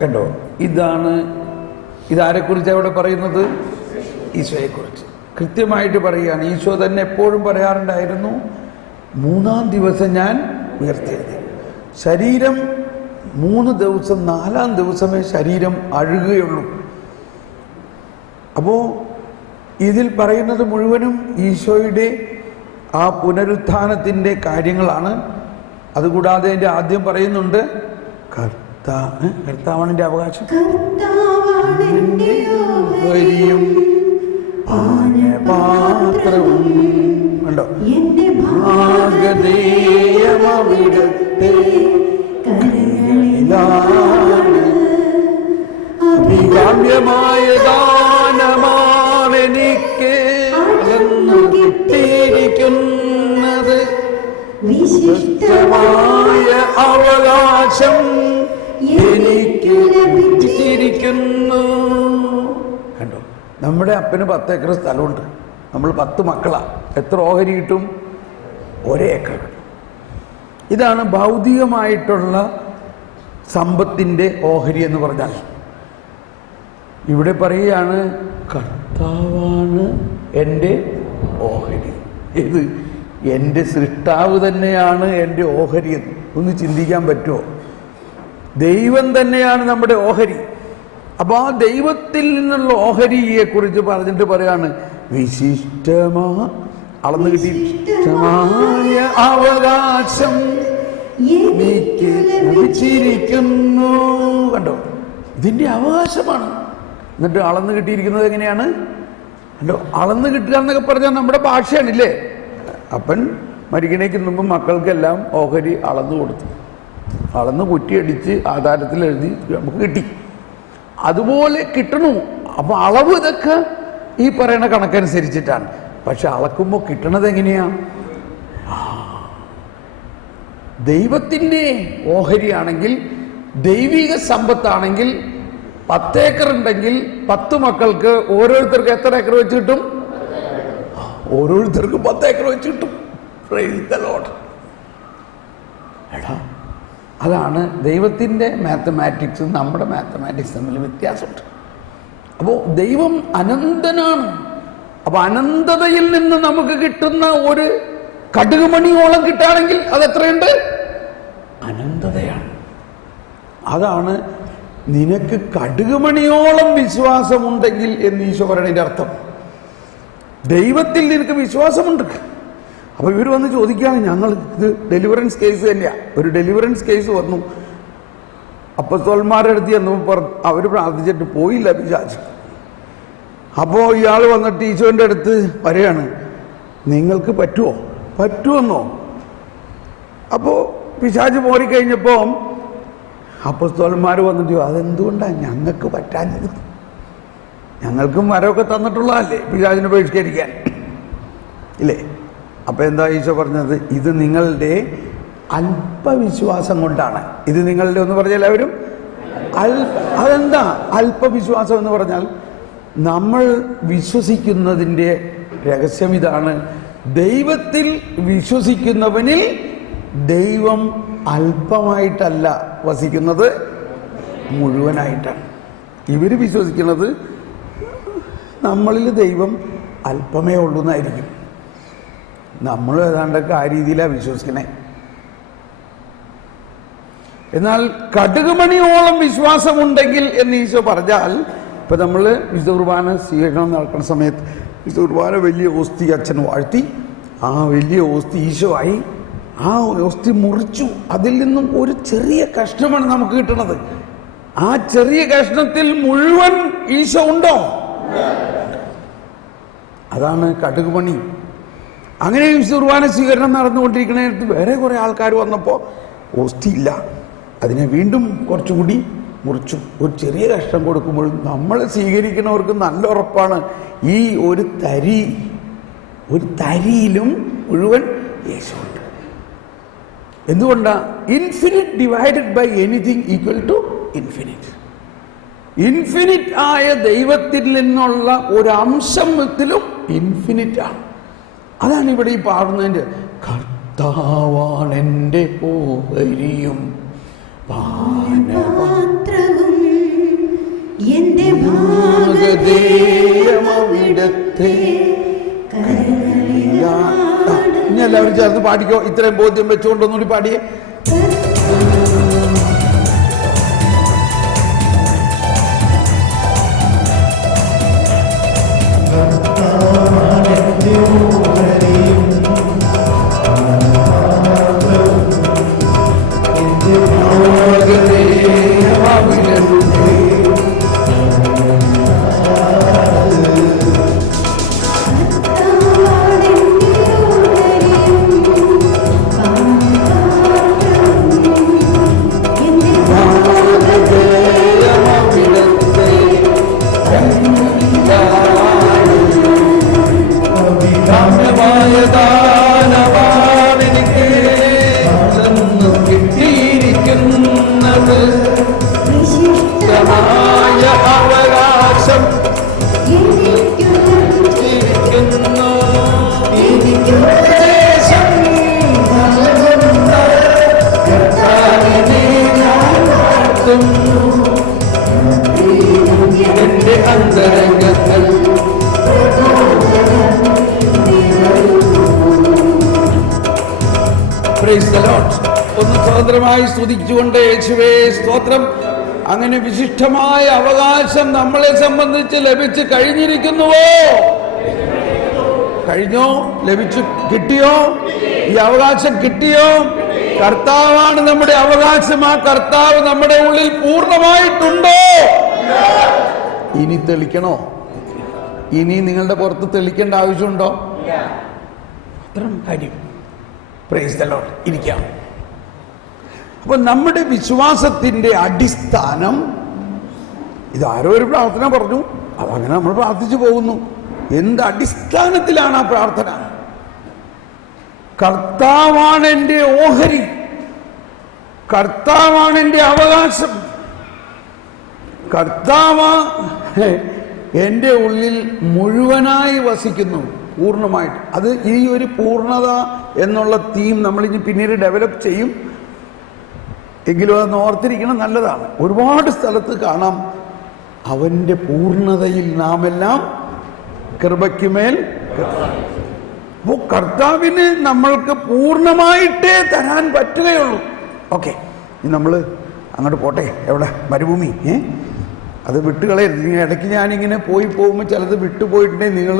കണ്ടോ? ഇതാരെക്കുറിച്ച് അവിടെ പറയുന്നത്? ഈശോയെക്കുറിച്ച് കൃത്യമായിട്ട് പറയുകയാണ്. ഈശോ തന്നെ എപ്പോഴും പറയാറുണ്ടായിരുന്നു, 3-ാം ദിവസം ഞാൻ ഉയർത്തെഴുന്നേൽക്കും. ശരീരം 3 ദിവസം, 4-ാം ദിവസമേ ശരീരം അഴുകുകയുള്ളൂ. അപ്പോൾ ഇതിൽ പറയുന്നത് മുഴുവനും ഈശോയുടെ ആ പുനരുത്ഥാനത്തിൻ്റെ കാര്യങ്ങളാണ്. അതുകൂടാതെ എൻ്റെ ആദ്യം പറയുന്നുണ്ട്, കർത്താവാണ് എൻ്റെ അവകാശം, പാനപാത്രവും ഉണ്ടോ, അഭികാമ്യമായ ദാനമാണെനിക്ക് കിട്ടിയിരിക്കുന്നത്, വിശിഷ്ടമായ അവകാശം എനിക്ക് ലഭിച്ചിരിക്കുന്നു. കണ്ടോ? നമ്മുടെ അപ്പന് 10 ഏക്കർ സ്ഥലമുണ്ട്. നമ്മൾ 10 മക്കളാണ്. എത്ര ഓഹരി കിട്ടും? 1 ഏക്കർ. ഇതാണ് ഭൗതികമായിട്ടുള്ള സമ്പത്തിൻ്റെ ഓഹരി എന്ന് പറഞ്ഞാൽ. ഇവിടെ പറയുകയാണ്, കർത്താവാണ് എൻ്റെ ഓഹരി. ഇത് എൻ്റെ സൃഷ്ടാവ് തന്നെയാണ് എൻ്റെ ഓഹരി എന്ന് ഒന്ന് ചിന്തിക്കാൻ പറ്റുമോ? ദൈവം തന്നെയാണ് നമ്മുടെ ഓഹരി. അപ്പോൾ ആ ദൈവത്തിൽ നിന്നുള്ള ഓഹരിയെ കുറിച്ച് പറഞ്ഞിട്ട് പറയാണ്, അളന്നു കിട്ടിയ അവകാശം എനിക്ക് ലഭിച്ചിരിക്കുന്നു. കണ്ടോ? ഇതിൻ്റെ അവകാശമാണ്. എന്നിട്ട് അളന്നു കിട്ടിയിരിക്കുന്നത് എങ്ങനെയാണ്? കണ്ടോ? അളന്നു കിട്ടുക എന്നൊക്കെ പറഞ്ഞാൽ നമ്മുടെ ഭാഷയാണില്ലേ? അപ്പൻ മരിക്കണേക്ക് മുമ്പ് മക്കൾക്കെല്ലാം ഓഹരി അളന്നു കൊടുത്തു. അളന്ന് കുറ്റിയടിച്ച് ആധാരത്തിൽ എഴുതി നമുക്ക് കിട്ടി. അതുപോലെ കിട്ടണു. അപ്പോൾ അളവ് ഇതൊക്കെ ഈ പറയുന്ന കണക്കനുസരിച്ചിട്ടാണ്. പക്ഷെ അളക്കുമ്പോൾ കിട്ടണത് എങ്ങനെയാ? ദൈവത്തിൻ്റെ ഓഹരിയാണെങ്കിൽ, ദൈവിക സമ്പത്താണെങ്കിൽ 10 ഏക്കർ ഉണ്ടെങ്കിൽ 10 മക്കൾക്ക് ഓരോരുത്തർക്ക് എത്ര ഏക്കർ വെച്ച് കിട്ടും? ഓരോരുത്തർക്കും 10 ഏക്കർ വെച്ച് കിട്ടും. Price the Lord. എടാ, അതാണ് ദൈവത്തിൻ്റെ മാത്തമാറ്റിക്സും നമ്മുടെ മാത്തമാറ്റിക്സ് തമ്മിൽ വ്യത്യാസമുണ്ട്. അപ്പോൾ ദൈവം അനന്തനാണ്. അപ്പോൾ അനന്തതയിൽ നിന്ന് നമുക്ക് കിട്ടുന്ന ഒരു കടുകുമണിയോളം കിട്ടുകയാണെങ്കിൽ അതെത്രയുണ്ട്? അനന്തതയാണ്. അതാണ് നിനക്ക് കടുകുമണിയോളം വിശ്വാസമുണ്ടെങ്കിൽ എന്ന് ഈശോ പറയുന്നതിൻ്റെ അർത്ഥം. ദൈവത്തിൽ നിനക്ക് വിശ്വാസമുണ്ട്. അപ്പോൾ ഇവർ വന്ന് ചോദിക്കുകയാണ്, ഞങ്ങൾ ഇത് ഡെലിവറൻസ് കേസ് തന്നെയാണ്. ഒരു ഡെലിവറൻസ് കേസ് വന്നു. അപ്പോസ്തലന്മാരുടെ അടുത്ത് ചെന്നപ്പോൾ അവർ പ്രാർത്ഥിച്ചിട്ട് പോയില്ല പിശാച്. അപ്പോൾ ഇയാൾ വന്നിട്ട് ഈശോൻ്റെ അടുത്ത് പറയാണ്, നിങ്ങൾക്ക് പറ്റുമെന്നോ? അപ്പോൾ പിശാച് പോരിക്കഴിഞ്ഞപ്പോൾ അപ്പോസ്തലന്മാർ വന്നിട്ട്, അതെന്തുകൊണ്ടാണ് ഞങ്ങൾക്ക് പറ്റാഞ്ഞത്? ഞങ്ങൾക്കും വരമൊക്കെ തന്നിട്ടുള്ളതല്ലേ പിശാചിനെ ബഹിഷ്കരിക്കാൻ, ഇല്ലേ? അപ്പോൾ എന്താ ഈശോ പറഞ്ഞത്? ഇത് നിങ്ങളുടെ അല്പവിശ്വാസം കൊണ്ടാണ്. ഇത് നിങ്ങളുടെ ഒന്ന് പറഞ്ഞാൽ എല്ലാവരും അതെന്താ അല്പവിശ്വാസം എന്ന് പറഞ്ഞാൽ? നമ്മൾ വിശ്വസിക്കുന്നതിൻ്റെ രഹസ്യം ഇതാണ്. ദൈവത്തിൽ വിശ്വസിക്കുന്നവനിൽ ദൈവം അല്പമായിട്ടല്ല വസിക്കുന്നത്, മുഴുവനായിട്ടാണ്. ഇവർ വിശ്വസിക്കുന്നത് നമ്മളിൽ ദൈവം അല്പമേ ഉള്ളൂ എന്നായിരിക്കും. നമ്മൾ ഏതാണ്ടൊക്കെ ആ രീതിയിലാണ് വിശ്വസിക്കണേ. എന്നാൽ കടുകുമണിയോളം വിശ്വാസമുണ്ടെങ്കിൽ എന്ന് ഈശോ പറഞ്ഞാൽ, ഇപ്പം നമ്മൾ വിശുദ്ധ കുർബാന സ്വീകരണം നടക്കുന്ന സമയത്ത് വിശുദ്ധ കുർബാന വലിയ ഓസ്തി അച്ഛൻ വാഴ്ത്തി, ആ വലിയ ഓസ്തി ഈശോ ആയി. ആ ഓസ്തി മുറിച്ചു. അതിൽ നിന്നും ഒരു ചെറിയ കഷ്ണമാണ് നമുക്ക് കിട്ടുന്നത്. ആ ചെറിയ കഷ്ണത്തിൽ മുഴുവൻ ഈശോ ഉണ്ടോ? അതാണ് കടുകുമണി. അങ്ങനെ വിശുദ്ധ കുർബാന സ്വീകരണം നടന്നുകൊണ്ടിരിക്കുന്നിടത്ത് വേറെ കുറേ ആൾക്കാർ വന്നപ്പോൾ ഓസ്തി ഇല്ല. അതിനെ വീണ്ടും കുറച്ചുകൂടി മുറിച്ചു. ഒരു ചെറിയ കഷ്ണം കൊടുക്കുമ്പോൾ നമ്മൾ സ്വീകരിക്കുന്നവർക്ക് നല്ല ഉറപ്പാണ്, ഈ ഒരു തരിയിലും മുഴുവൻ യേശുണ്ട്. എന്തുകൊണ്ടാണ്? Infinite divided by anything equal to infinite. Infinite ആയ ദൈവത്തിൽ നിന്നുള്ള ഒരു അംശത്തിലും ഇൻഫിനിറ്റ് ആണ്. അതാണ് ഇവിടെ ഈ പാടുന്നതിൻ്റെ കർത്താവാണ് എൻ്റെ ഓഹരിയും പാനപാത്രവും ഹൃദയമവിടത്തെ ഇനി എല്ലാവരും ചേർന്ന് പാടിക്കോ. ഇത്രയും ബോധ്യം വെച്ചുകൊണ്ടൊന്നുകൂടി പാടിയേ. ഒന്ന് സ്വതന്ത്രമായി സ്തുതിച്ചുകൊണ്ട് യേശുവേ സ്തോത്രം. അങ്ങനെ വിശിഷ്ടമായ അവകാശം നമ്മളെ സംബന്ധിച്ച് ലഭിച്ചു കഴിഞ്ഞിരിക്കുന്നുവോ? കഴിഞ്ഞോ? ലഭിച്ചു? കിട്ടിയോ? ഈ അവകാശം കിട്ടിയോ? കർത്താവാണ് നമ്മുടെ അവകാശം. ആ കർത്താവ് നമ്മുടെ ഉള്ളിൽ പൂർണ്ണമായിട്ടുണ്ടോ? ഇനി തെളിക്കണോ? ഇനി നിങ്ങളുടെ പുറത്ത് തെളിക്കേണ്ട ആവശ്യമുണ്ടോ? അത്രയും കാര്യം. Price the Lord. ഇരിക്കാം. അപ്പൊ നമ്മുടെ വിശ്വാസത്തിന്റെ അടിസ്ഥാനം ഇതാരോ ഒരു പ്രാർത്ഥന പറഞ്ഞു, അതങ്ങനെ നമ്മൾ പ്രാർത്ഥിച്ചു പോകുന്നു. എന്ത് അടിസ്ഥാനത്തിലാണ് ആ പ്രാർത്ഥന? കർത്താവാണ് എൻ്റെ ഓഹരി, കർത്താവാണ് എൻ്റെ അവകാശം, കർത്താവ് എൻ്റെ ഉള്ളിൽ മുഴുവനായി വസിക്കുന്നു, പൂർണ്ണമായിട്ട്. അത് ഈ ഒരു പൂർണ്ണത എന്നുള്ള തീം നമ്മളിനി പിന്നീട് ഡെവലപ്പ് ചെയ്യും. എങ്കിലും അതൊന്ന് ഓർത്തിരിക്കണം, നല്ലതാണ്. ഒരുപാട് സ്ഥലത്ത് കാണാം അവൻ്റെ പൂർണ്ണതയിൽ നാം എല്ലാം കൃപയ്ക്കുമേൽ. അപ്പോൾ കർത്താവിന് നമ്മൾക്ക് പൂർണ്ണമായിട്ടേ തരാൻ പറ്റുകയുള്ളൂ. ഓക്കെ, നമ്മൾ അങ്ങോട്ട് പോട്ടെ. എവിടെ? മരുഭൂമി. അത് വിട്ടുകളയരുത്. ഇടയ്ക്ക് ഞാനിങ്ങനെ പോകുമ്പോൾ ചിലത് വിട്ടുപോയിട്ടുണ്ടെങ്കിൽ നിങ്ങൾ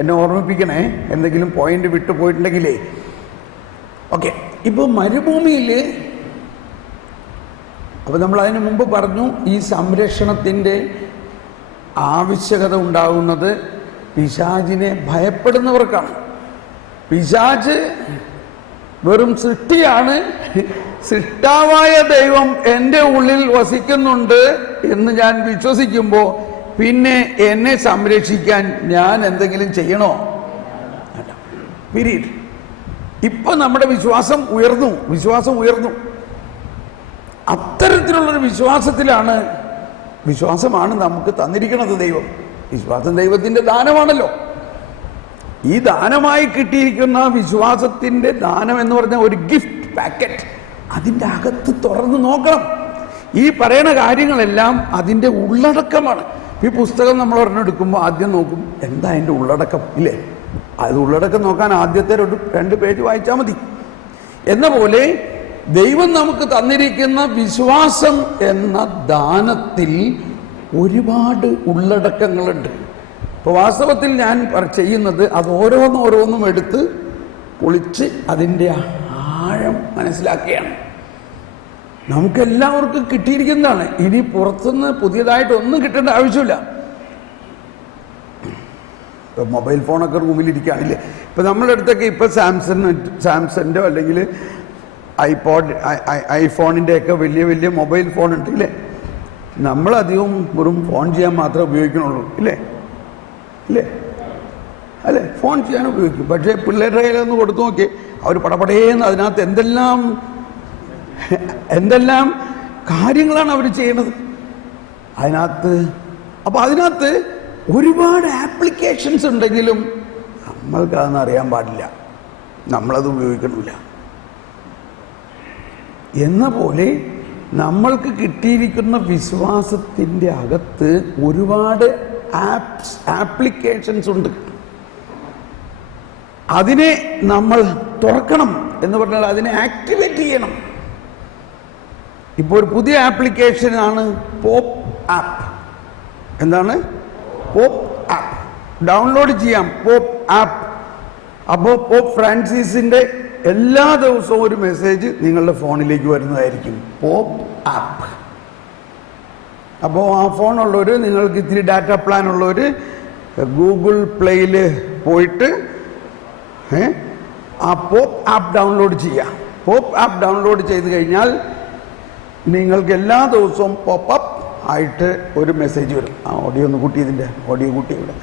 എന്നെ ഓർമ്മിപ്പിക്കണേ, എന്തെങ്കിലും പോയിന്റ് വിട്ടുപോയിട്ടുണ്ടെങ്കിലേ. ഓക്കെ, ഇപ്പോൾ മരുഭൂമിയിൽ, അപ്പോൾ നമ്മൾ അതിന് മുമ്പ് പറഞ്ഞു ഈ സംരക്ഷണത്തിൻ്റെ ആവശ്യകത ഉണ്ടാകുന്നത് പിശാചിനെ ഭയപ്പെടുന്നവർക്കാണ്. പിശാച് വെറും സൃഷ്ടിയാണ്. സൃഷ്ടാവായ ദൈവം എൻ്റെ ഉള്ളിൽ വസിക്കുന്നുണ്ട് എന്ന് ഞാൻ വിശ്വസിക്കുമ്പോൾ പിന്നെ എന്നെ സംരക്ഷിക്കാൻ ഞാൻ എന്തെങ്കിലും ചെയ്യണോ? അല്ല. പിരീഡ്. ഇപ്പൊ നമ്മുടെ വിശ്വാസം ഉയർന്നു. അത്തരത്തിലുള്ളൊരു വിശ്വാസമാണ് നമുക്ക് തന്നിരിക്കുന്നത് ദൈവം. വിശ്വാസം ദൈവത്തിൻ്റെ ദാനമാണല്ലോ. ഈ ദാനമായി കിട്ടിയിരിക്കുന്ന വിശ്വാസത്തിൻ്റെ ദാനം എന്ന് പറഞ്ഞ ഒരു ഗിഫ്റ്റ് പാക്കറ്റ്, അതിൻ്റെ അകത്ത് തുറന്ന് നോക്കണം. ഈ പറയുന്ന കാര്യങ്ങളെല്ലാം അതിൻ്റെ ഉള്ളടക്കമാണ്. ഈ പുസ്തകം നമ്മൾ ഒരെണ്ണെടുക്കുമ്പോൾ ആദ്യം നോക്കും എന്താ അതിൻ്റെ ഉള്ളടക്കം, ഇല്ലേ? അത് ഉള്ളടക്കം നോക്കാൻ ആദ്യത്തെ 2 പേജ് വായിച്ചാൽ മതി. എന്ന പോലെ ദൈവം നമുക്ക് തന്നിരിക്കുന്ന വിശ്വാസം എന്ന ദാനത്തിൽ ഒരുപാട് ഉള്ളടക്കങ്ങളുണ്ട്. ഇപ്പോൾ വാസ്തവത്തിൽ ഞാൻ ചെയ്യുന്നത് അത് ഓരോന്നും എടുത്ത് പൊളിച്ച് അതിൻ്റെ ആഴം മനസ്സിലാക്കുകയാണ്. നമുക്കെല്ലാവർക്കും കിട്ടിയിരിക്കുന്നതാണ്. ഇനി പുറത്തുനിന്ന് പുതിയതായിട്ടൊന്നും കിട്ടേണ്ട ആവശ്യമില്ല. ഇപ്പം മൊബൈൽ ഫോണൊക്കെ റൂമിലിരിക്കുകയാണില്ലേ. ഇപ്പം നമ്മുടെ അടുത്തൊക്കെ ഇപ്പം സാംസങ്ങിൻ്റെ അല്ലെങ്കിൽ ഐഫോണിൻ്റെ ഒക്കെ വലിയ മൊബൈൽ ഫോൺ ഉണ്ട്, ഇല്ലേ? നമ്മളധികവും വെറും ഫോൺ ചെയ്യാൻ മാത്രമേ ഉപയോഗിക്കണുള്ളൂ, ഇല്ലേ? അല്ലേ? ഫോൺ ചെയ്യാൻ ഉപയോഗിക്കും. പക്ഷേ പിള്ളേരുടെ കയ്യിലൊന്ന് കൊടുത്തു നോക്കിയേ, അവർ പടപടേന്ന് അതിനകത്ത് എന്തെല്ലാം കാര്യങ്ങളാണ് അവർ ചെയ്യണത് അതിനകത്ത്. അപ്പോൾ അതിനകത്ത് ഒരുപാട് ആപ്ലിക്കേഷൻസ് ഉണ്ടെങ്കിലും നമ്മൾക്കതൊന്നും അറിയാൻ പാടില്ല, നമ്മളത് ഉപയോഗിക്കണില്ല. എന്ന പോലെ നമ്മൾക്ക് കിട്ടിയിരിക്കുന്ന വിശ്വാസത്തിൻ്റെ അകത്ത് ഒരുപാട് ആപ്ലിക്കേഷൻസ് ഉണ്ട്. അതിനെ നമ്മൾ തുറക്കണം എന്ന് പറഞ്ഞാൽ അതിനെ ആക്ടിവേറ്റ് ചെയ്യണം. ഇപ്പോൾ ഒരു പുതിയ ആപ്ലിക്കേഷനാണ് പോപ്പ് ആപ്പ്. എന്താണ് പോപ്പ് ആപ്പ്? ഡൗൺലോഡ് ചെയ്യാം പോപ്പ് ആപ്പ്. അപ്പോൾ പോപ്പ് ഫ്രാൻസിസിൻ്റെ എല്ലാ ദിവസവും ഒരു മെസ്സേജ് നിങ്ങളുടെ ഫോണിലേക്ക് വരുന്നതായിരിക്കും, പോപ്പ് ആപ്പ്. അപ്പോൾ ആ ഫോണുള്ളവർ, നിങ്ങൾക്ക് ഇത്തിരി ഡാറ്റ പ്ലാൻ ഉള്ളവർ ഗൂഗിൾ പ്ലേയിൽ പോയിട്ട് ആ പോപ്പ് ആപ്പ് ഡൗൺലോഡ് ചെയ്യാം. പോപ്പ് ആപ്പ് ഡൗൺലോഡ് ചെയ്ത് കഴിഞ്ഞാൽ നിങ്ങൾക്ക് എല്ലാ ദിവസവും പോപ്പപ്പ് ആയിട്ട് ഒരു മെസ്സേജ് വരും. ആ ഓഡിയോ ഒന്ന് കൂട്ടി, ഇതിൻ്റെ ഓഡിയോ കൂട്ടി ഇവിടെ.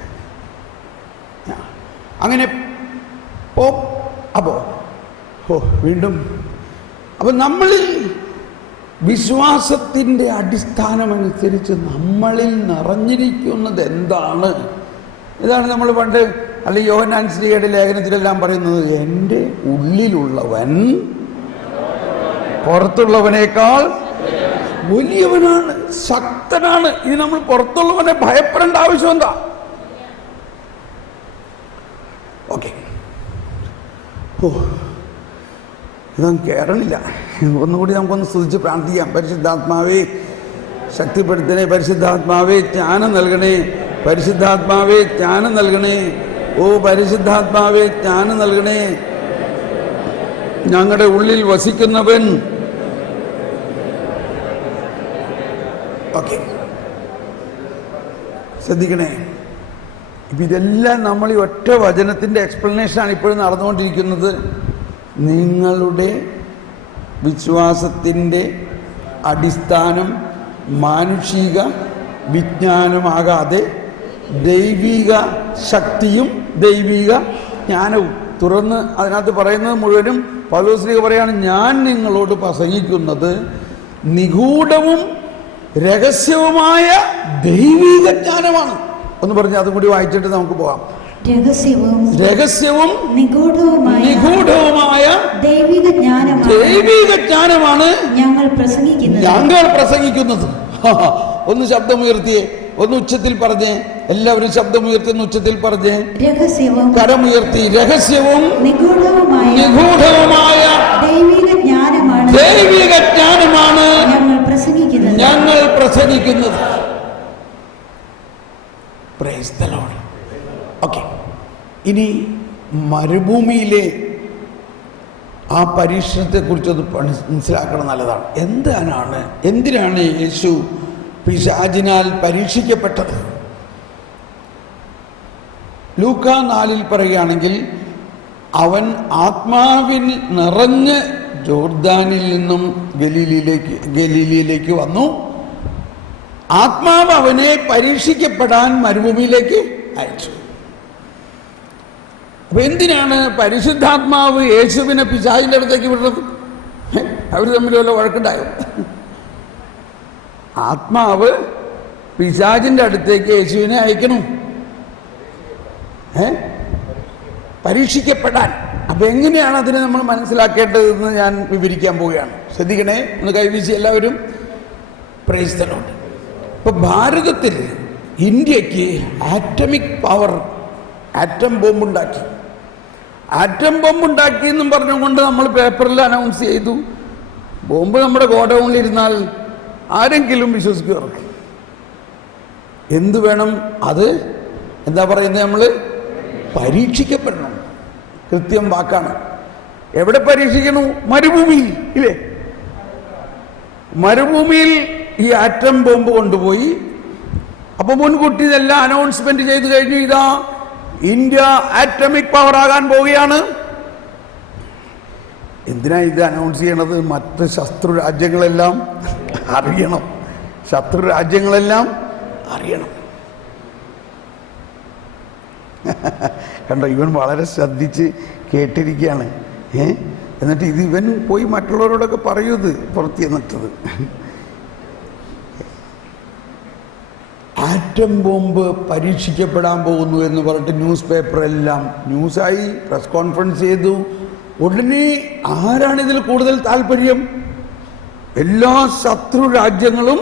അങ്ങനെ പോപ്പ് അപ്പോൾ വീണ്ടും അപ്പോൾ നമ്മളിൽ വിശ്വാസത്തിൻ്റെ അടിസ്ഥാനമനുസരിച്ച് നമ്മളിൽ നിറഞ്ഞിരിക്കുന്നത് എന്താണ്? ഇതാണ് നമ്മൾ പണ്ട് അല്ലെങ്കിൽ യോഹന്നാൻ ശ്ലീഹയുടെ ലേഖനത്തിലെല്ലാം പറയുന്നത്, എൻ്റെ ഉള്ളിലുള്ളവൻ പുറത്തുള്ളവനേക്കാൾ വലിയവനാണ്, ശക്തനാണ്. ഇത് നമ്മൾ പുറത്തുള്ളവനെ ഭയപ്പെടേണ്ട ആവശ്യം എന്താ? ഓക്കെ, ഇതൊന്നും കയറണില്ല. ഒന്നുകൂടി നമുക്കൊന്ന് സ്തുതിച്ച് പ്രാർത്ഥിക്കാം. പരിശുദ്ധാത്മാവേ ശക്തിപ്പെടുത്തണേ, പരിശുദ്ധാത്മാവേ ജ്ഞാനം നൽകണേ, പരിശുദ്ധാത്മാവേ ജ്ഞാനം നൽകണേ, ഓ പരിശുദ്ധാത്മാവേ ജ്ഞാനം നൽകണേ. ഞങ്ങളുടെ ഉള്ളിൽ വസിക്കുന്നവൻ. ഓക്കെ, ശ്രദ്ധിക്കണേ. ഇപ്പം ഇതെല്ലാം നമ്മൾ ഈ ഒറ്റ വചനത്തിൻ്റെ എക്സ്പ്ലനേഷനാണ് ഇപ്പോഴും നടന്നുകൊണ്ടിരിക്കുന്നത്. നിങ്ങളുടെ വിശ്വാസത്തിൻ്റെ അടിസ്ഥാനം മാനുഷിക വിജ്ഞാനമാകാതെ ദൈവിക ശക്തിയും ദൈവിക ജ്ഞാനവും. തുറന്ന് അതിനകത്ത് പറയുന്നത് മുഴുവനും പൗലോസ് പറയാണ്, ഞാൻ നിങ്ങളോട് പ്രസംഗിക്കുന്നത് നിഗൂഢവും രഹസ്യവുമായ ദൈവിക ജ്ഞാനമാണ്. ഒന്ന് പറഞ്ഞ് അതും കൂടി വായിച്ചിട്ട് നമുക്ക് പോകാം. രഹസ്യവും നിഗൂഢവുമായ ദൈവിക ജ്ഞാനമാണ് ഞങ്ങൾ പ്രസംഗിക്കുന്നത്. ഒന്ന് ശബ്ദമുയർത്തിയേ, ഒന്ന് ഉച്ചത്തിൽ പറഞ്ഞേ, എല്ലാവരും ശബ്ദമുയർത്തി ഒന്ന് ഉച്ചത്തിൽ പറഞ്ഞേ, കരമുയർത്തി. രഹസ്യവും നിഗൂഢവുമായ ദൈവിക ജ്ഞാനമാണ് ഞങ്ങൾ പ്രസംഗിക്കുന്നത്. Price the Lord. ഓക്കെ, ഇനി മരുഭൂമിയിലെ ആ പരീക്ഷണത്തെക്കുറിച്ചൊന്ന് മനസ്സിലാക്കണം, നല്ലതാണ്. എന്തിനാണ് യേശു പിശാചിനാൽ പരീക്ഷിക്കപ്പെട്ടത്? ലൂക്ക 4 പറയുകയാണെങ്കിൽ, അവൻ ആത്മാവിൽ നിറഞ്ഞ് ജോർദാനിൽ നിന്നും ഗലീലയിലേക്ക് വന്നു. ആത്മാവ് അവനെ പരീക്ഷിക്കപ്പെടാൻ മരുഭൂമിയിലേക്ക് അയച്ചു. അപ്പൊ എന്തിനാണ് പരിശുദ്ധാത്മാവ് യേശുവിനെ പിശാചിന്റെ അടുത്തേക്ക് വിടുന്നത്? അവർ തമ്മിൽ വല്ല വഴക്കുണ്ടായോ? ആത്മാവ് പിശാചിന്റെ അടുത്തേക്ക് യേശുവിനെ അയക്കണം, പരീക്ഷിക്കപ്പെടാൻ. അപ്പൊ എങ്ങനെയാണ് അതിനെ നമ്മൾ മനസ്സിലാക്കേണ്ടതെന്ന് ഞാൻ വിവരിക്കാൻ പോവുകയാണ്. ശ്രദ്ധിക്കണേ, ഒന്ന് കൈവീശി എല്ലാവരും. Price the Lord. ഇപ്പൊ ഭാരതത്തിൽ ഇന്ത്യക്ക് ആറ്റമിക് പവർ, ആറ്റം ബോംബുണ്ടാക്കി. ആറ്റം ബോംബുണ്ടാക്കി എന്നും പറഞ്ഞുകൊണ്ട് നമ്മൾ പേപ്പറിൽ അനൗൺസ് ചെയ്തു. ബോംബ് നമ്മുടെ ഗോഡൗണിലിരുന്നാൽ ആരെങ്കിലും വിശ്വസിക്കുക? എന്ത് വേണം? അത് എന്താ പറയുന്നത്? നമ്മൾ പരീക്ഷിക്കപ്പെടണം. കൃത്യം വാക്കാണ്. എവിടെ പരീക്ഷിക്കണു? മരുഭൂമിയിൽ, ഇല്ലേ? മരുഭൂമിയിൽ ഈ ആറ്റം ബോംബ് കൊണ്ടുപോയി. അപ്പൊ മുൻകൂട്ടി ഇതെല്ലാം അനൗൺസ്മെന്റ് ചെയ്ത് കഴിഞ്ഞു. ഇതാ ഇന്ത്യ ആറ്റമിക് പവർ ആകാൻ പോവുകയാണ്. എന്തിനാ ഇത് അനൗൺസ് ചെയ്യണത്? മറ്റ് ശത്രു രാജ്യങ്ങളെല്ലാം അറിയണം. ശത്രു രാജ്യങ്ങളെല്ലാം അറിയണം. കണ്ടോ, ഇവൻ വളരെ ശ്രദ്ധിച്ച് കേട്ടിരിക്കുകയാണ്. എന്നിട്ട് ഇത് ഇവൻ പോയി മറ്റുള്ളവരോടൊക്കെ പറയൂത് പുറത്ത് ചെന്നിട്ടത്. ആറ്റം ബോംബ് പരീക്ഷിക്കപ്പെടാൻ പോകുന്നു എന്ന് പറഞ്ഞിട്ട് ന്യൂസ് പേപ്പറെല്ലാം ന്യൂസായി, പ്രസ് കോൺഫറൻസ് ചെയ്തു. ഉടനെ ആരാണിതിൽ കൂടുതൽ താല്പര്യം? എല്ലാ ശത്രു രാജ്യങ്ങളും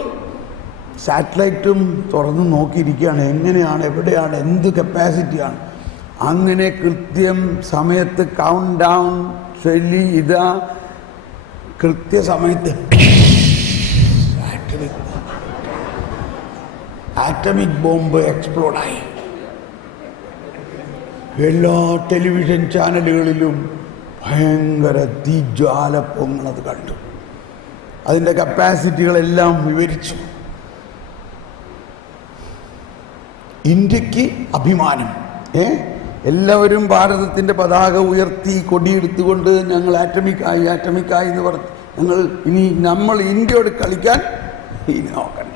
സാറ്റലൈറ്റും തുറന്ന് നോക്കിയിരിക്കുകയാണ്, എങ്ങനെയാണ്, എവിടെയാണ്, എന്ത് കപ്പാസിറ്റിയാണ്. അങ്ങനെ കൃത്യം സമയത്ത് കൗണ്ട് ഡൗൺ ചൊല്ലി ഇതാ കൃത്യസമയത്ത് ആറ്റമിക് ബോംബ് എക്സ്പ്ലോഡായി. എല്ലാ ടെലിവിഷൻ ചാനലുകളിലും ഭയങ്കര തീജ്വാല പൊങ്ങണത് കണ്ടു. അതിൻ്റെ കപ്പാസിറ്റികളെല്ലാം വിവരിച്ചു. ഇന്ത്യക്ക് അഭിമാനം. എല്ലാവരും ഭാരതത്തിൻ്റെ പതാക ഉയർത്തി കൊടിയെടുത്തുകൊണ്ട് ഞങ്ങൾ ആറ്റമിക്കായി എന്ന് പറഞ്ഞു. നമ്മൾ ഇന്ത്യയോട് കളിക്കാൻ ഇനി നോക്കണ്ട.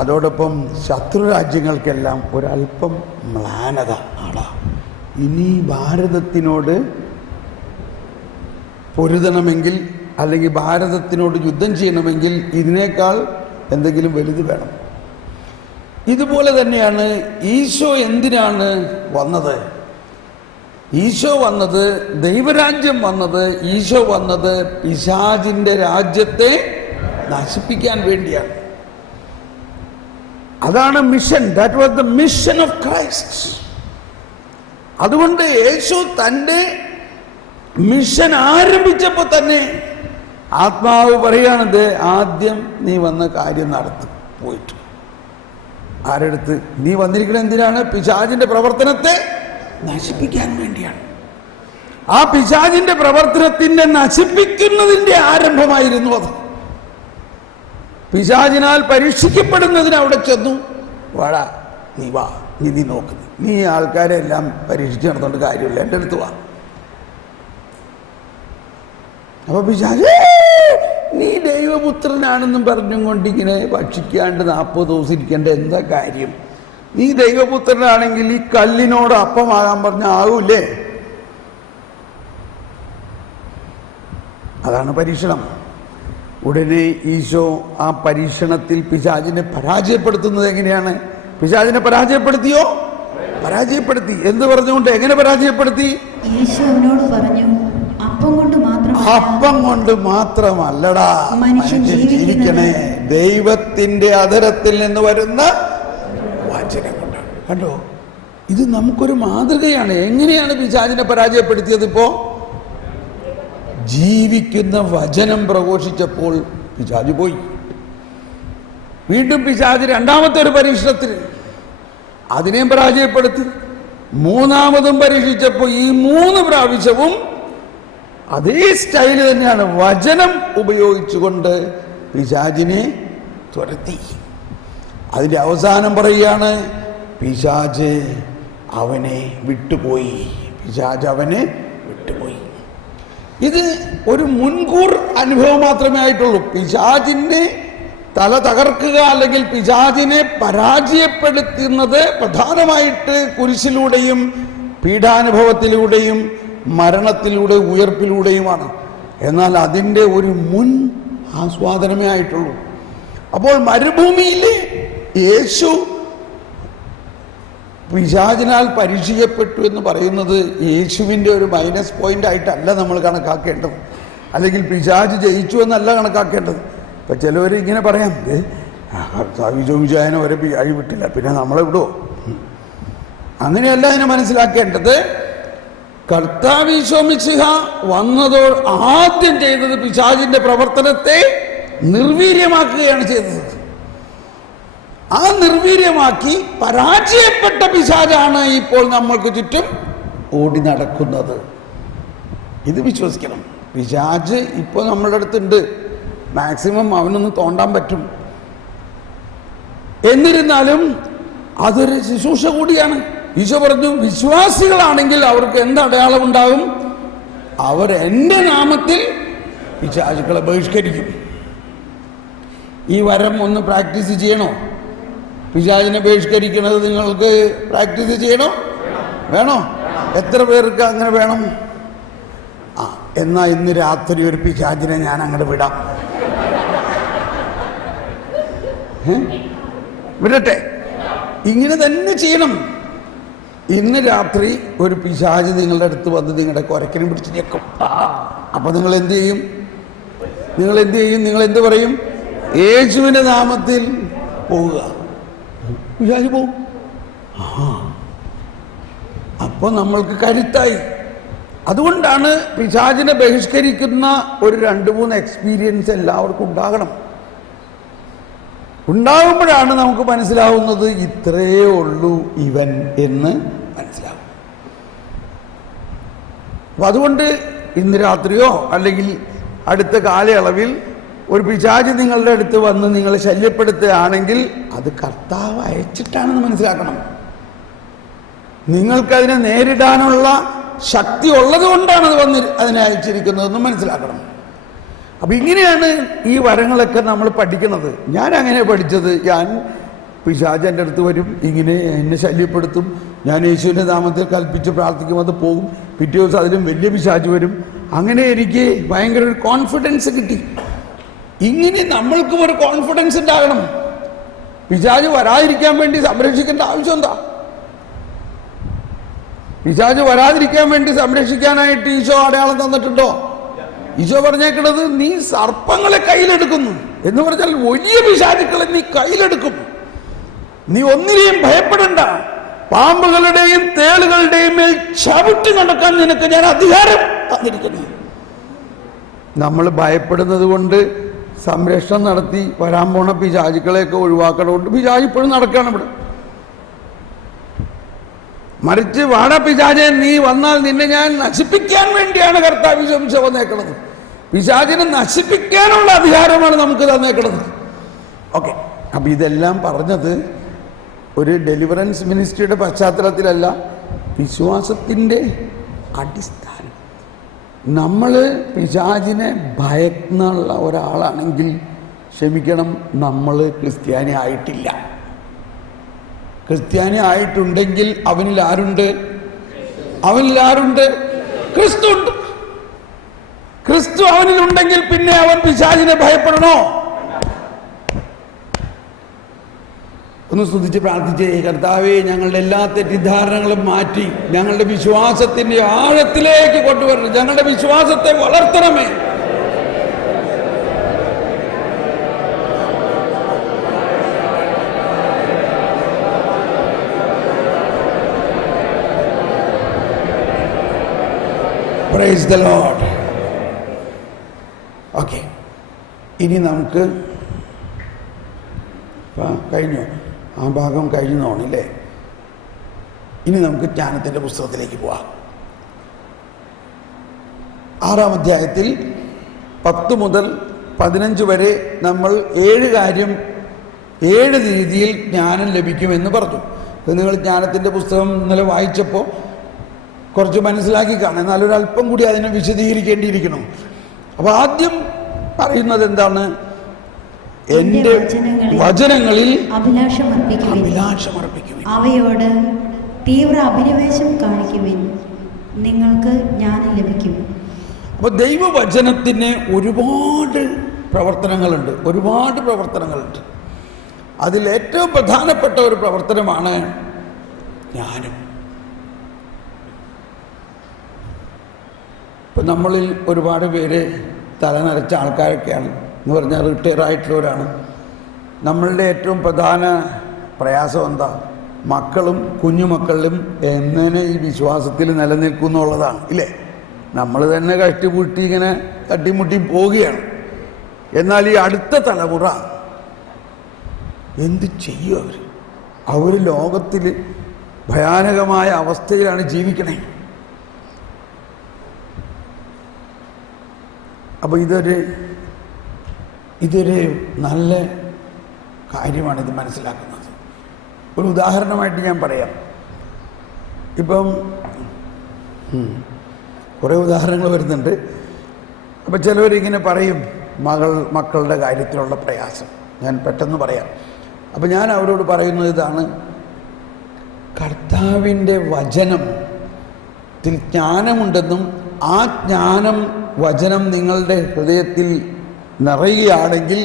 അതോടൊപ്പം ശത്രു രാജ്യങ്ങൾക്കെല്ലാം ഒരല്പം മ്ലാനത ആടാ. ഇനി ഭാരതത്തിനോട് പൊരുതണമെങ്കിൽ അല്ലെങ്കിൽ ഭാരതത്തിനോട് യുദ്ധം ചെയ്യണമെങ്കിൽ ഇതിനേക്കാൾ എന്തെങ്കിലും വലുത് വേണം. ഇതുപോലെ തന്നെയാണ് ഈശോ എന്തിനാണ് വന്നത്? ഈശോ വന്നത്, ദൈവരാജ്യം വന്നത്, ഈശോ വന്നത് പിശാചിൻ്റെ രാജ്യത്തെ നശിപ്പിക്കാൻ വേണ്ടിയാണ്. അതാണ് mission. That was the mission of Christ. അതുകൊണ്ട് യേശു തൻ്റെ മിഷൻ ആരംഭിച്ചപ്പോൾ തന്നെ ആത്മാവ് പറയുകയാണത്, ആദ്യം നീ വന്ന കാര്യം നടത്തും. പോയിട്ട് ആരെടുത്ത്? നീ വന്നിരിക്കുന്നത് എന്തിനാണ്? പിശാചിന്റെ പ്രവർത്തനത്തെ നശിപ്പിക്കാൻ വേണ്ടിയാണ്. ആ പിശാചിന്റെ പ്രവർത്തനത്തിന്റെ നശിപ്പിക്കുന്നതിന്റെ ആരംഭമായിരുന്നു അത്. പിശാചിനാൽ പരീക്ഷിക്കപ്പെടുന്നതിന് അവിടെ ചെന്നു. വാടാ, നീ വാ, നീ നോക്കുന്നു, നീ ആൾക്കാരെ എല്ലാം പരീക്ഷിച്ച് നടന്നുകൊണ്ട് കാര്യമില്ല, എൻ്റെ അടുത്ത് വാ. അപ്പൊ പിശാച് നീ ദൈവപുത്രനാണെന്നും പറഞ്ഞും കൊണ്ടിങ്ങനെ ഭക്ഷിക്കാണ്ട് 40 ദിവസം ഇരിക്കേണ്ട എന്താ കാര്യം? നീ ദൈവപുത്രനാണെങ്കിൽ ഈ കല്ലിനോട് അപ്പമാകാൻ പറഞ്ഞ ആകൂലേ? അതാണ് പരീക്ഷണം. ഉടനെ ഈശോ ആ പരീക്ഷണത്തിൽ പിശാചിനെ പരാജയപ്പെടുത്തുന്നത് എങ്ങനെയാണ്? പിശാചിനെ പരാജയപ്പെടുത്തിയോ? പരാജയപ്പെടുത്തി. എന്ത് പറഞ്ഞുകൊണ്ട്? എങ്ങനെ പരാജയപ്പെടുത്തി? ഈശോ അവനോട് പറഞ്ഞു, അപ്പം കൊണ്ട് മാത്രമല്ലടാ മനുഷ്യൻ ജീവിക്കണേ, ദൈവത്തിന്റെ അധരത്തിൽ നിന്ന് വരുന്ന വചനം കൊണ്ടാണ്. കണ്ടോ, ഇത് നമുക്കൊരു മാതൃകയാണ്. എങ്ങനെയാണ് പിശാചിനെ പരാജയപ്പെടുത്തിയത്? ഇപ്പോ ജീവിക്കുന്ന വചനം പ്രഘോഷിച്ചപ്പോൾ പിശാച് പോയി. വീണ്ടും പിശാച് രണ്ടാമത്തെ ഒരു പരീക്ഷണത്തിന് അതിനെയും പരാജയപ്പെടുത്തി. മൂന്നാമതും പരീക്ഷിച്ചപ്പോൾ ഈ 3 പ്രാവശ്യവും അതേ സ്റ്റൈല് തന്നെയാണ്, വചനം ഉപയോഗിച്ചുകൊണ്ട് പിശാചിനെ തുരത്തി. അതിൻ്റെ അവസാനം പറയുകയാണ്, പിശാച് അവനെ വിട്ടുപോയി. പിശാച് അവനെ വിട്ടുപോയി. ഇത് ഒരു മുൻകൂർ അനുഭവം മാത്രമേ ആയിട്ടുള്ളൂ. പിശാചിനെ തല തകർക്കുക അല്ലെങ്കിൽ പിശാചിനെ പരാജയപ്പെടുത്തുന്നത് പ്രധാനമായിട്ട് കുരിശിലൂടെയും പീഡാനുഭവത്തിലൂടെയും മരണത്തിലൂടെ ഉയർപ്പിലൂടെയുമാണ്. എന്നാൽ അതിൻ്റെ ഒരു മുൻ ആസ്വാദനമേ ആയിട്ടുള്ളൂ. അപ്പോൾ മരുഭൂമിയിൽ യേശു പിശാചിനാൽ പരീക്ഷിക്കപ്പെട്ടു എന്ന് പറയുന്നത് യേശുവിൻ്റെ ഒരു മൈനസ് പോയിന്റ് ആയിട്ടല്ല നമ്മൾ കണക്കാക്കേണ്ടത്, അല്ലെങ്കിൽ പിശാച് ജയിച്ചു എന്നല്ല കണക്കാക്കേണ്ടത്. ഇപ്പം ചിലവർ ഇങ്ങനെ പറയാം, ചോദിച്ചായനെ ഒരു പിഴ വിട്ടില്ല, പിന്നെ നമ്മളെ വിടുമോ? അങ്ങനെയല്ല അതിനെ മനസ്സിലാക്കേണ്ടത്. കർത്താവ് ഈശോ മിശിഹ വന്നതോ ആദ്യം ചെയ്തത് പിശാചിന്റെ പ്രവർത്തനത്തെ നിർവീര്യമാക്കുകയാണ് ചെയ്തത്. ആ നിർവീര്യമാക്കി പരാജയപ്പെട്ട പിശാചാണ് ഇപ്പോൾ നമ്മൾക്ക് ചുറ്റും ഓടി നടക്കുന്നത്. ഇത് വിശ്വസിക്കണം. പിശാച് ഇപ്പോൾ നമ്മളുടെ അടുത്തുണ്ട്, മാക്സിമം അവനൊന്ന് തോണ്ടാൻ പറ്റും. എന്നിരുന്നാലും അതൊരു ശുശ്രൂഷ കൂടിയാണ്. ഈശോ പറഞ്ഞു, വിശ്വാസികളാണെങ്കിൽ അവർക്ക് എന്ത് അടയാളം ഉണ്ടാകും? അവർ എൻ്റെ നാമത്തിൽ പിശാചുക്കളെ ബഹിഷ്കരിക്കും. ഈ വരം ഒന്ന് പ്രാക്ടീസ് ചെയ്യണോ? പിശാചിനെ ബഹിഷ്കരിക്കുന്നത് നിങ്ങൾക്ക് പ്രാക്ടീസ് ചെയ്യണോ? വേണോ? എത്ര പേർക്ക് അങ്ങനെ വേണം? എന്നാൽ ഇന്ന് രാത്രി ഒരു പിശാചിനെ ഞാൻ അങ്ങോട്ട് വിടാം. വിടട്ടെ? ഇങ്ങനെ തന്നെ ചെയ്യണം. ഇന്ന് രാത്രി ഒരു പിശാച് നിങ്ങളുടെ അടുത്ത് വന്ന് നിങ്ങളുടെ കുരക്കിനും പിടിച്ച് ഞെക്കും. അപ്പം നിങ്ങൾ എന്ത് ചെയ്യും? നിങ്ങൾ എന്ത് പറയും? യേശുവിന്റെ നാമത്തിൽ പോവുക. പിശാച് പോവും. അപ്പൊ നമ്മൾക്ക് കരുത്തായി. അതുകൊണ്ടാണ് പിശാചിനെ ബഹിഷ്കരിക്കുന്ന ഒരു 2-3 എക്സ്പീരിയൻസ് എല്ലാവർക്കും ഉണ്ടാകണം. ഉണ്ടാകുമ്പോഴാണ് നമുക്ക് മനസ്സിലാവുന്നത് ഇത്രയേ ഉള്ളൂ ഇവൻ എന്ന് മനസ്സിലാവും. അപ്പം അതുകൊണ്ട് ഇന്ന് രാത്രിയോ അല്ലെങ്കിൽ അടുത്ത കാലയളവിൽ ഒരു പിശാച് നിങ്ങളുടെ അടുത്ത് വന്ന് നിങ്ങളെ ശല്യപ്പെടുത്തുകയാണെങ്കിൽ അത് കർത്താവ് അയച്ചിട്ടാണെന്ന് മനസ്സിലാക്കണം. നിങ്ങൾക്കതിനെ നേരിടാനുള്ള ശക്തി ഉള്ളത് കൊണ്ടാണ് അത് വന്ന് അതിനെ അയച്ചിരിക്കുന്നതെന്ന് മനസ്സിലാക്കണം. അപ്പം ഇങ്ങനെയാണ് ഈ വരങ്ങളൊക്കെ നമ്മൾ പഠിക്കുന്നത്. ഞാൻ അങ്ങനെ പഠിച്ചത്. ഞാൻ പിശാച് എൻ്റെ അടുത്ത് വരും, ഇങ്ങനെ എന്നെ ശല്യപ്പെടുത്തും, ഞാൻ യേശുവിൻ്റെ നാമത്തിൽ കൽപ്പിച്ച് പ്രാർത്ഥിക്കും, അത് പോകും. പിറ്റേ ദിവസം അതിലും വലിയ പിശാച് വരും. അങ്ങനെ എനിക്ക് ഭയങ്കര ഒരു കോൺഫിഡൻസ് കിട്ടി. ഇങ്ങനെ നമ്മൾക്കും ഒരു കോൺഫിഡൻസ് ഉണ്ടാകണം. പിശാച് വരാതിരിക്കാൻ വേണ്ടി സംരക്ഷിക്കേണ്ട ആവശ്യം എന്താ? പിശാച് വരാതിരിക്കാൻ വേണ്ടി സംരക്ഷിക്കാനായിട്ട് ഈശോ അടയാളം തന്നിട്ടുണ്ടോ? ഈശോ പറഞ്ഞേക്കുന്നത് നീ സർപ്പങ്ങളെ കയ്യിലെടുക്കുന്നു എന്ന് പറഞ്ഞാൽ വലിയ പിശാചുക്കളെ നീ കയ്യിലെടുക്കും. നീ ഒന്നിനെയും ഭയപ്പെടണ്ട. പാമ്പുകളുടെയും തേളുകളുടെയും മേൽ ചവിട്ടി നടക്കാൻ നിനക്ക് ഞാൻ അധികാരം തന്നിരിക്കുന്നു. നമ്മൾ ഭയപ്പെടുന്നത് കൊണ്ട് സംരക്ഷണം നടത്തി വരാൻ പോണ പിശാചുക്കളെയൊക്കെ ഒഴിവാക്കണമുണ്ട്. പിശാച് ഇപ്പോഴും നടക്കുകയാണ് ഇവിടെ. മറിച്ച് വാട പിശാചെ, നീ വന്നാൽ നിന്നെ ഞാൻ നശിപ്പിക്കാൻ വേണ്ടിയാണ് കർത്താവ് ശംശ വന്നേക്കണത്. പിശാചിനെ നശിപ്പിക്കാനുള്ള അധികാരമാണ് നമുക്ക് തന്നേക്കണത്. ഓക്കെ, അപ്പം ഇതെല്ലാം പറഞ്ഞത് ഒരു ഡെലിവറൻസ് മിനിസ്ട്രിയുടെ പശ്ചാത്തലത്തിലല്ല, വിശ്വാസത്തിൻ്റെ അടിസ്ഥാനം. നമ്മൾ പിശാചിനെ ഭയന്നുള്ള ഒരാളാണെങ്കിൽ ക്ഷമിക്കണം, നമ്മൾ ക്രിസ്ത്യാനി ആയിട്ടില്ല. ക്രിസ്ത്യാനി ആയിട്ടുണ്ടെങ്കിൽ അവനിൽ ആരുണ്ട്? ക്രിസ്തു ഉണ്ട്. ക്രിസ്തു അവനിലുണ്ടെങ്കിൽ പിന്നെ അവൻ പിശാചിനെ ഭയപ്പെടണോ? ഒന്ന് സ്തുതിച്ച് പ്രാർത്ഥിച്ചേ. കർത്താവേ, ഞങ്ങളുടെ എല്ലാ തെറ്റിദ്ധാരണകളും മാറ്റി ഞങ്ങളുടെ വിശ്വാസത്തിന്റെ ആഴത്തിലേക്ക് കൊണ്ടുവരണം. ഞങ്ങളുടെ വിശ്വാസത്തെ വളർത്തണമേ. Praise the Lord. ഓക്കെ, ഇനി നമുക്ക് കഴിഞ്ഞു, ആ ഭാഗം കഴിഞ്ഞോണില്ലേ. ഇനി നമുക്ക് ജ്ഞാനത്തിൻ്റെ പുസ്തകത്തിലേക്ക് പോവാം. 6-ാം അധ്യായത്തിൽ 10 മുതൽ 15 വരെ നമ്മൾ 7 കാര്യം 7 രീതിയിൽ ജ്ഞാനം ലഭിക്കുമെന്ന് പറഞ്ഞു. നിങ്ങൾ ജ്ഞാനത്തിൻ്റെ പുസ്തകം ഇന്നലെ വായിച്ചപ്പോൾ കുറച്ച് മനസ്സിലാക്കി കാണാം. എന്നാൽ ഒരല്പം കൂടി അതിനെ വിശദീകരിക്കേണ്ടിയിരിക്കണം. അപ്പോൾ ആദ്യം പറയുന്നത് എന്താണ്? എൻ്റെ വചനങ്ങളിൽ അഭിലാഷമർപ്പിക്കുവിൻ, അവയോട് തീവ്ര അഭിനിവേശം കാണിക്കുവിൻ, നിങ്ങൾക്ക് ജ്ഞാനം ലഭിക്കും. അപ്പോൾ ദൈവവചനത്തിന് ഒരുപാട് പ്രവർത്തനങ്ങളുണ്ട്. അതിൽ ഏറ്റവും പ്രധാനപ്പെട്ട ഒരു പ്രവർത്തനമാണ് ജ്ഞാനം. ഇപ്പം നമ്മളിൽ ഒരുപാട് പേര് തലനരച്ച ആൾക്കാരൊക്കെയാണ് എന്ന് പറഞ്ഞാൽ റിട്ടയർ ആയിട്ടുള്ളവരാണ്. നമ്മളുടെ ഏറ്റവും പ്രധാന പ്രയാസം എന്താ? മക്കളും കുഞ്ഞുമക്കളും എങ്ങനെ ഈ വിശ്വാസത്തിൽ നിലനിൽക്കും എന്നുള്ളതാണ്, ഇല്ലേ? നമ്മൾ തന്നെ കഷ്ടിമുട്ടി ഇങ്ങനെ തട്ടിമുട്ടി പോവുകയാണ്. എന്നാൽ ഈ അടുത്ത തലമുറ എന്ത് ചെയ്യും? അവർ ലോകത്തിൽ ഭയാനകമായ അവസ്ഥയിലാണ് ജീവിക്കണേ. അപ്പോൾ ഇതൊരു നല്ല കാര്യമാണ് ഇത് മനസ്സിലാക്കുന്നത്. ഒരു ഉദാഹരണമായിട്ട് ഞാൻ പറയാം. ഇപ്പം കുറേ ഉദാഹരണങ്ങൾ വരുന്നുണ്ട്. അപ്പം ചിലവരിങ്ങനെ പറയും മക്കളുടെ കാര്യത്തിലുള്ള പ്രയാസം. ഞാൻ പെട്ടെന്ന് പറയാം. അപ്പം ഞാൻ അവരോട് പറയുന്നത് ഇതാണ്: കർത്താവിൻ്റെ വചനത്തിൽ ജ്ഞാനമുണ്ടെന്നും ആ വചനം നിങ്ങളുടെ ഹൃദയത്തിൽ നിറയുകയാണെങ്കിൽ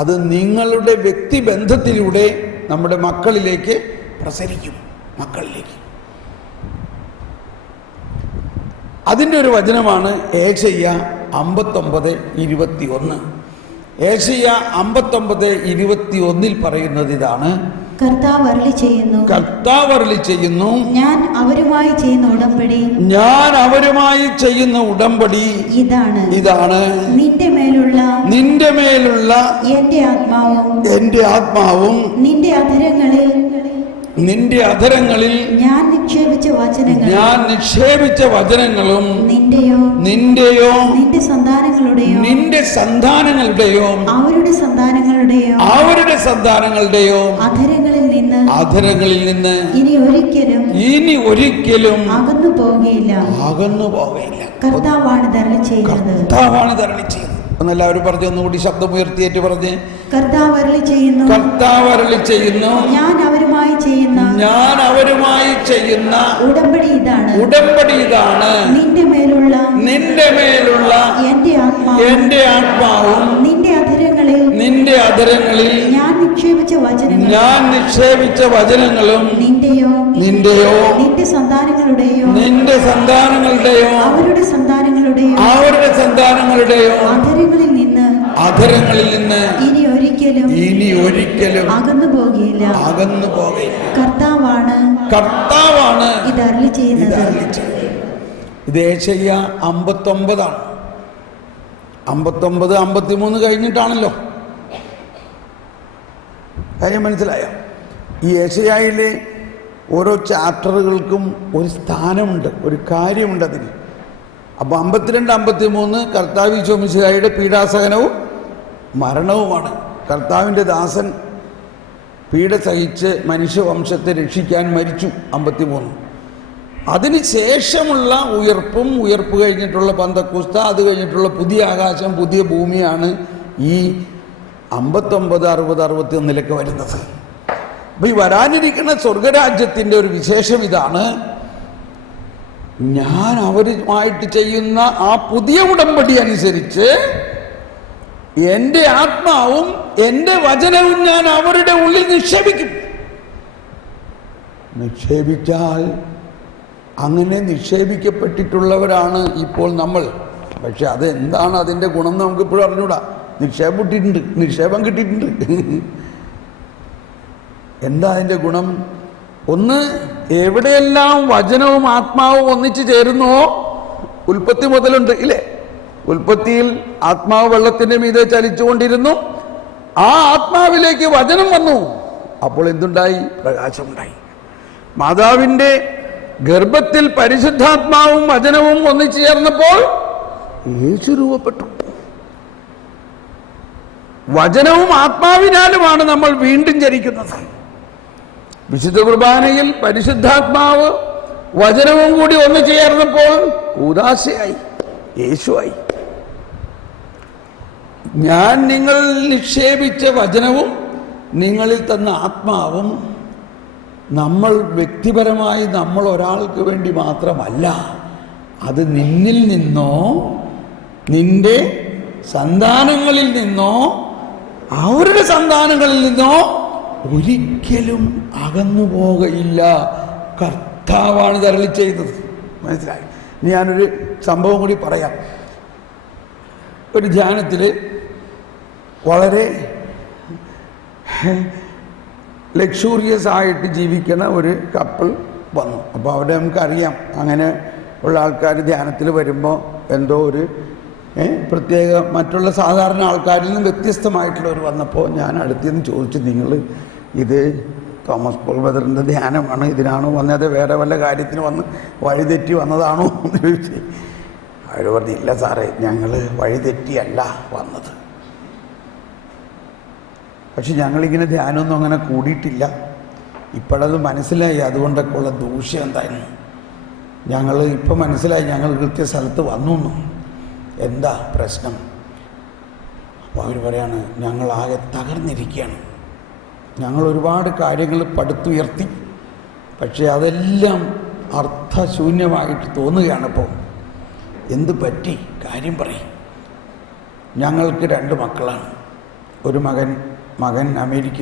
അത് നിങ്ങളുടെ വ്യക്തിബന്ധത്തിലൂടെ നമ്മുടെ മക്കളിലേക്ക് പ്രസരിക്കും. അതിൻ്റെ ഒരു വചനമാണ് ഏശയ്യ 59:21. ഏശയ്യ 59:21 പറയുന്നത് ഇതാണ്. കർത്താവ് അരുളി ചെയ്യുന്നു, ഞാൻ അവരുമായി ചെയ്യുന്ന ഉടമ്പടി ഇതാണ്. നിന്റെ മേലുള്ള എന്റെ ആത്മാവും നിന്റെ അധരങ്ങളിൽ ഞാൻ നിക്ഷേപിച്ച വചനങ്ങളും നിന്റെയോ നിന്റെ സന്താനങ്ങളുടെയോ അവരുടെ സന്താനങ്ങളുടെയോ അധരങ്ങളിൽ നിന്ന് ഇനി ഒരിക്കലും അകന്നു പോകയില്ല. കർത്താവാണ് തരളി ചെയ്യുന്നത്. എല്ലാവരും പറഞ്ഞു, ഒന്നുകൂടി ശബ്ദം ഉയർത്തിയേറ്റ് പറഞ്ഞ്, കർത്താവ് അരുളി ചെയ്യുന്നു, ഞാൻ അവരുമായി ചെയ്യുന്ന ഉടമ്പടി ഇതാണ്. നിന്റെ മേലുള്ള എന്റെ ആത്മാവും നിന്റെ അധരങ്ങളിൽ ഞാൻ നിക്ഷേപിച്ച വചനങ്ങളും നിന്റെയോ നിന്റെ സന്താനങ്ങളുടെയോ അവരുടെ സന്താനങ്ങളുടെയോ അധരങ്ങളിൽ നിന്ന് ഇനി ഒരിക്കലും അകന്നു പോകയില്ല. കർത്താവാണ് ഇത് അരുളി ചെയ്യുന്നത്. ഇത് ഏശയ്യ 59 ആണ്. 59, 53 കഴിഞ്ഞിട്ടാണല്ലോ. കാര്യം മനസ്സിലായോ? ഈ ഏശയ്യായിലെ ഓരോ ചാപ്റ്ററുകൾക്കും ഒരു സ്ഥാനമുണ്ട്, ഒരു കാര്യമുണ്ട് അതിൽ. അപ്പോൾ 52, 53 കർത്താവ് ഈശോ മിശിഹായുടെ പീഡാസഹനവും മരണവുമാണ്. കർത്താവിൻ്റെ ദാസൻ പീഡ സഹിച്ച് മനുഷ്യവംശത്തെ രക്ഷിക്കാൻ മരിച്ചു 53. അതിന് ശേഷമുള്ള ഉയർപ്പ് കഴിഞ്ഞിട്ടുള്ള പന്തക്കുസ്ത, അത് കഴിഞ്ഞിട്ടുള്ള പുതിയ ആകാശം, പുതിയ ഭൂമിയാണ് ഈ 59, 60, 61 വരുന്നത്. അപ്പം ഈ വരാനിരിക്കുന്ന സ്വർഗരാജ്യത്തിൻ്റെ ഒരു വിശേഷം ഇതാണ്. ഞാൻ അവരുമായിട്ട് ചെയ്യുന്ന ആ പുതിയ ഉടമ്പടി അനുസരിച്ച് എൻ്റെ ആത്മാവും എൻ്റെ വചനവും ഞാൻ അവരുടെ ഉള്ളിൽ നിക്ഷേപിച്ചാൽ അങ്ങനെ നിക്ഷേപിക്കപ്പെട്ടിട്ടുള്ളവരാണ് ഇപ്പോൾ നമ്മൾ. പക്ഷെ അതെന്താണ് അതിൻ്റെ ഗുണം നമുക്ക് ഇപ്പോഴും അറിഞ്ഞൂടാ. നിക്ഷേപം കിട്ടിയിട്ടുണ്ട്. എന്താ അതിൻ്റെ ഗുണം? ഒന്ന്, എവിടെയെല്ലാം വചനവും ആത്മാവും ഒന്നിച്ചു ചേരുന്നുവോ, ഉൽപ്പത്തി മുതലുണ്ട് ഇല്ലേ? ഉൽപ്പത്തിയിൽ ആത്മാവ് വെള്ളത്തിൻ്റെ മീതെ ചലിച്ചുകൊണ്ടിരുന്നു. ആ ആത്മാവിലേക്ക് വചനം വന്നു. അപ്പോൾ എന്തുണ്ടായി? പ്രകാശമുണ്ടായി. മാതാവിൻ്റെ ഗർഭത്തിൽ പരിശുദ്ധാത്മാവും വചനവും ഒന്നിച്ചു ചേർന്നപ്പോൾ യേശു രൂപപ്പെട്ടു. വചനവും ആത്മാവിനാലുമാണ് നമ്മൾ വീണ്ടും ജനിക്കുന്നത്. വിശുദ്ധ കുർബാനയിൽ പരിശുദ്ധാത്മാവ് വചനവും കൂടി ഒന്നിച്ചു ചേർന്നപ്പോൾ കൂദാശയായി, യേശുവായി. ഞാൻ നിങ്ങൾ നിക്ഷേപിച്ച വചനവും നിങ്ങളിൽ തന്ന ആത്മാവും നമ്മൾ വ്യക്തിപരമായി നമ്മൾ ഒരാൾക്ക് വേണ്ടി മാത്രമല്ല, അത് നിന്നിൽ നിന്നോ നിന്റെ സന്താനങ്ങളിൽ നിന്നോ അവരുടെ സന്താനങ്ങളിൽ നിന്നോ ഒരിക്കലും അകന്നു പോകയില്ല. കർത്താവാണ് തരളി ചെയ്തത്. മനസ്സിലായി? ഞാനൊരു സംഭവം കൂടി പറയാം. ഒരു ധ്യാനത്തിൽ വളരെ ലക്ഷൂറിയസ് ആയിട്ട് ജീവിക്കുന്ന ഒരു കപ്പിൾ വന്നു. അപ്പോൾ അവിടെ നമുക്കറിയാം, അങ്ങനെ ഉള്ള ആൾക്കാർ ധ്യാനത്തിൽ വരുമ്പോൾ എന്തോ ഒരു പ്രത്യേക മറ്റുള്ള സാധാരണ ആൾക്കാരിൽ നിന്നും വ്യത്യസ്തമായിട്ടുള്ളവർ വന്നപ്പോൾ ഞാൻ അടുത്തുനിന്ന് ചോദിച്ചു, നിങ്ങൾ ഇത് തോമസ് പോൾ ബ്രദറിൻ്റെ ധ്യാനമാണ്, ഇതിനാണോ വന്നത്, വേറെ വല്ല കാര്യത്തിന് വന്ന് വഴിതെറ്റി വന്നതാണോ എന്ന് ചോദിച്ചു. അവർ പറഞ്ഞു, ഇല്ല സാറേ, ഞങ്ങൾ വഴിതെറ്റിയല്ല വന്നത്. പക്ഷെ ഞങ്ങളിങ്ങനെ ധ്യാനമൊന്നും അങ്ങനെ കൂടിയിട്ടില്ല. ഇപ്പോഴത് മനസ്സിലായി അതുകൊണ്ടൊക്കെ ഉള്ള ദൂഷ്യം എന്തായിരുന്നു. ഇപ്പം മനസ്സിലായി ഞങ്ങൾ കൃത്യ സ്ഥലത്ത് വന്നു. എന്താ പ്രശ്നം? അപ്പോൾ അവർ പറയാണ്, ഞങ്ങളാകെ തകർന്നിരിക്കുകയാണ്. ഞങ്ങൾ ഒരുപാട് കാര്യങ്ങൾ പടുത്തുയർത്തി, പക്ഷേ അതെല്ലാം അർത്ഥശൂന്യമായിട്ട് തോന്നുകയാണിപ്പോൾ. എന്ത് പറ്റി? കാര്യം പറയും. ഞങ്ങൾക്ക് 2 മക്കളാണ്. ഒരു മകൻ അമേരിക്ക